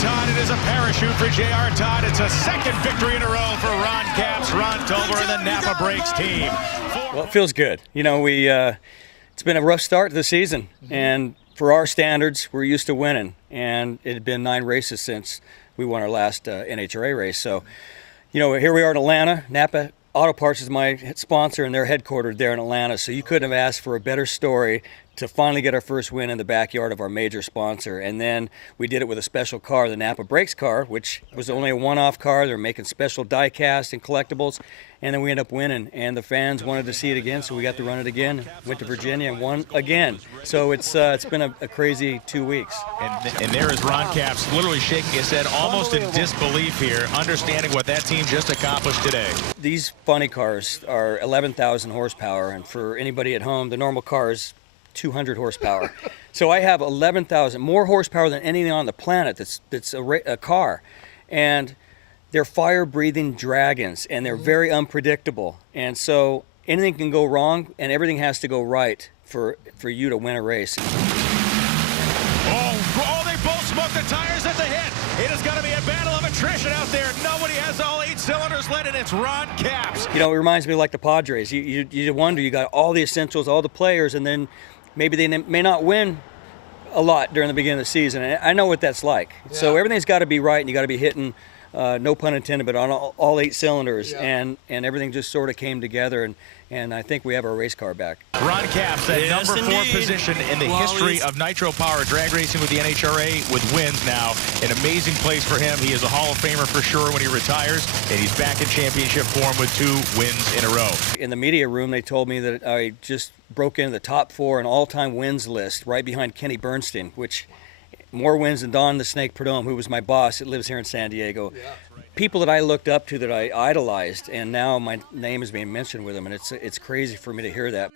Todd. It is a parachute for J.R. Todd. It's a second victory in a row for Ron Capps, Ron Tolber, and the NAPA Brakes team. Well, it feels good. You know, it's been a rough start to the season, and for our standards, we're used to winning, and it had been 9 races since we won our last NHRA race. So, you know, here we are in Atlanta. NAPA Auto Parts is my sponsor, and they're headquartered there in Atlanta. So you couldn't have asked for a better story to finally get our first win in the backyard of our major sponsor. And then we did it with a special car, the NAPA Brakes car, which was only a one-off car. They're making special die cast and collectibles. And then we ended up winning. And the fans wanted to see it again, so we got to run it again. Went to Virginia and won again. So it's been a crazy 2 weeks. And there is Ron Capps literally shaking his head almost in disbelief here, understanding what that team just accomplished today. These funny cars are 11,000 horsepower. And for anybody at home, the normal car is 200 horsepower. So I have 11,000, more horsepower than anything on the planet that's a car. And they're fire-breathing dragons, and they're very unpredictable. And so anything can go wrong, and everything has to go right for you to win a race. Oh, they both smoked the tires at the hit. It is going to be a battle of attrition out there. Nobody has all 8 cylinders lit, and it's Ron Capps. You know, it reminds me like the Padres. You wonder, you got all the essentials, all the players, and then maybe they may not win a lot during the beginning of the season. And I know what that's like. Yeah. So everything's got to be right, and you got to be hitting, no pun intended, but on all 8 cylinders. Yeah. And everything just sort of came together, and I think we have our race car back. Ron Capps, that number 4 position in the history of Nitro Power drag racing with the NHRA with wins now. An amazing place for him. He is a Hall of Famer for sure when he retires, and he's back in championship form with 2 wins in a row. In the media room, they told me that I just broke into the top 4 in all-time wins list, right behind Kenny Bernstein, which more wins than Don the Snake Prudhomme, who was my boss that lives here in San Diego. Yeah, right. People that I looked up to, that I idolized, and now my name is being mentioned with them, and it's crazy for me to hear that.